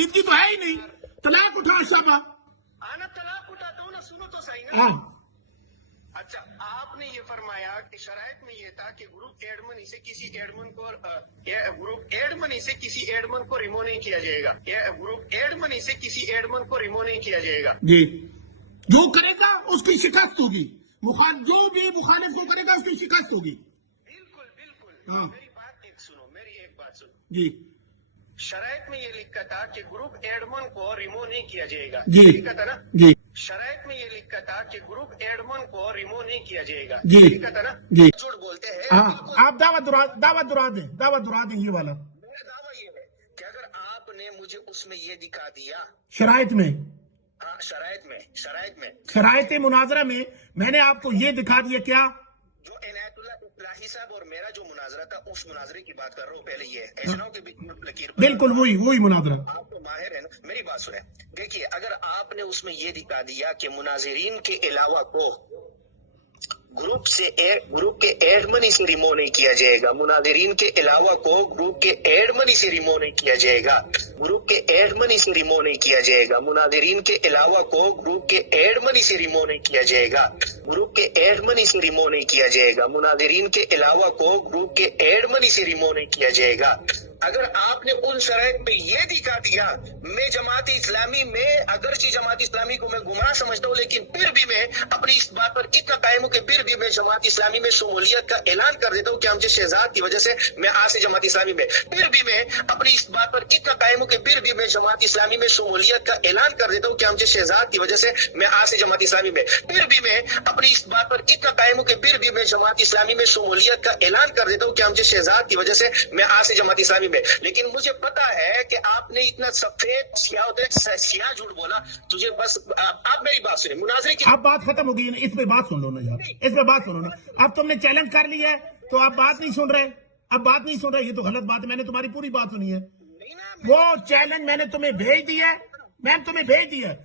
پسندیدگی تو ہے ہی نہیں. طلاق اٹھاؤ شابہ. آنا طلاق اٹھاتا ہوں نا, سنو تو صحیح نا. ہاں اچھا, آپ نے یہ فرمایا کہ شرائط میں یہ تھا کہ گروپ ایڈمن سے کسی ایڈمن کو گروپ ایڈمن سے کسی ایڈمن کو ریمو نہیں کیا جائے گا. گروپ ایڈمن سے کسی ایڈمن کو ریمو نہیں کیا جائے گا. جی, جو کرے گا اس کی شکست ہوگی. جو بھی مخالف کو کرے گا اس کی شکست ہوگی. بالکل بالکل. ہاں. میری بات ایک سنو, میری ایک بات سنو. جی شرائط میں یہ لکھا تھا کہ گروپ ایڈمن کو ریمو نہیں کیا جائے گا. جی لکھا تھا نا. جی شرائط میں یہ لکھا تھا کہ گروپ ایڈمن کو ریمو نہیں کیا جائے گا. جی. لکھا تھا نا. جی. جھوٹ بولتے ہیں. ہاں, بالکل. آپ دعوت درا دیں یہ والا. میرا دعویٰ یہ ہے کہ اگر آپ نے مجھے اس میں یہ دکھا دیا, شرائط میں شرائط مناظرہ میں میں نے آپ کو یہ دکھا دیا کیا, جو عنایت اللہ اصلاحی صاحب اور میرا جو مناظرہ تھا, اس مناظرے کی بات کر رہا ہوں. پہلے یہ ایسا نہ ہو کہ لکیر پر بالکل وہی مناظرہ. آپ تو ماہر ہے نا. میری بات سنیں. دیکھیے, اگر آپ نے اس میں یہ دکھا دیا کہ مناظرین کے علاوہ کو گروپ کے ایڈمن سے ریمو نہیں کیا جائے گا, مناظرین کے علاوہ کو گروپ کے ایڈمن سے ریمو نہیں کیا جائے گا, گروپ کے ایڈمن سے ریمو نہیں کیا جائے گا, مناظرین کے علاوہ کو گروپ کے ایڈمن سے ریمو نہیں کیا جائے گا, گروپ کے ایڈمن سے ریمو نہیں کیا جائے گا, مناظرین کے علاوہ کو گروپ کے ایڈمن سے ریمو نہیں کیا جائے گا. اگر آپ نے ان شرائط پہ یہ دکھا دیا, میں جماعت اسلامی میں, اگرچہ جماعت اسلامی کو میں گمراہ سمجھتا ہوں, لیکن پھر بھی میں اپنی اس بات پر اتنا قائم ہوں کہ پھر بھی میں جماعت اسلامی میں شمولیت کا اعلان کر دیتا ہوں کہ ہم شہزاد کی وجہ سے میں آج سے جماعت اسلامی میں, پھر بھی میں اپنی اس بات پر اتنا قائم ہوں کہ پھر بھی میں جماعت اسلامی میں شمولیت کا اعلان کر دیتا ہوں کہ ہم شہزاد کی وجہ سے میں آج سے جماعت اسلامی میں, پھر بھی میں اپنی اس بات پر اتنا قائم ہوں کہ پھر بھی میں جماعت اسلامی میں شمولیت کا اعلان کر دیتا ہوں کہ ہم شہزاد کی وجہ سے میں آج سے جماعت اسلامی میں. لیکن مجھے پتا ہے کہ آپ نے اتنا سفید سیاہ جھوٹ بولا. تجھے بس آپ میری بات سنیں, مناظرے کی اب بات ختم ہو گئی نا, اس پہ بات سن لو نا یار, اس پہ بات سنو نا. اب تم نے چیلنج کر لیا ہے تو آپ بات نہیں سن رہے, یہ تو غلط بات ہے. میں نے تمہاری پوری بات سنی ہے. وہ چیلنج میں نے تمہیں بھیج دیا ہے,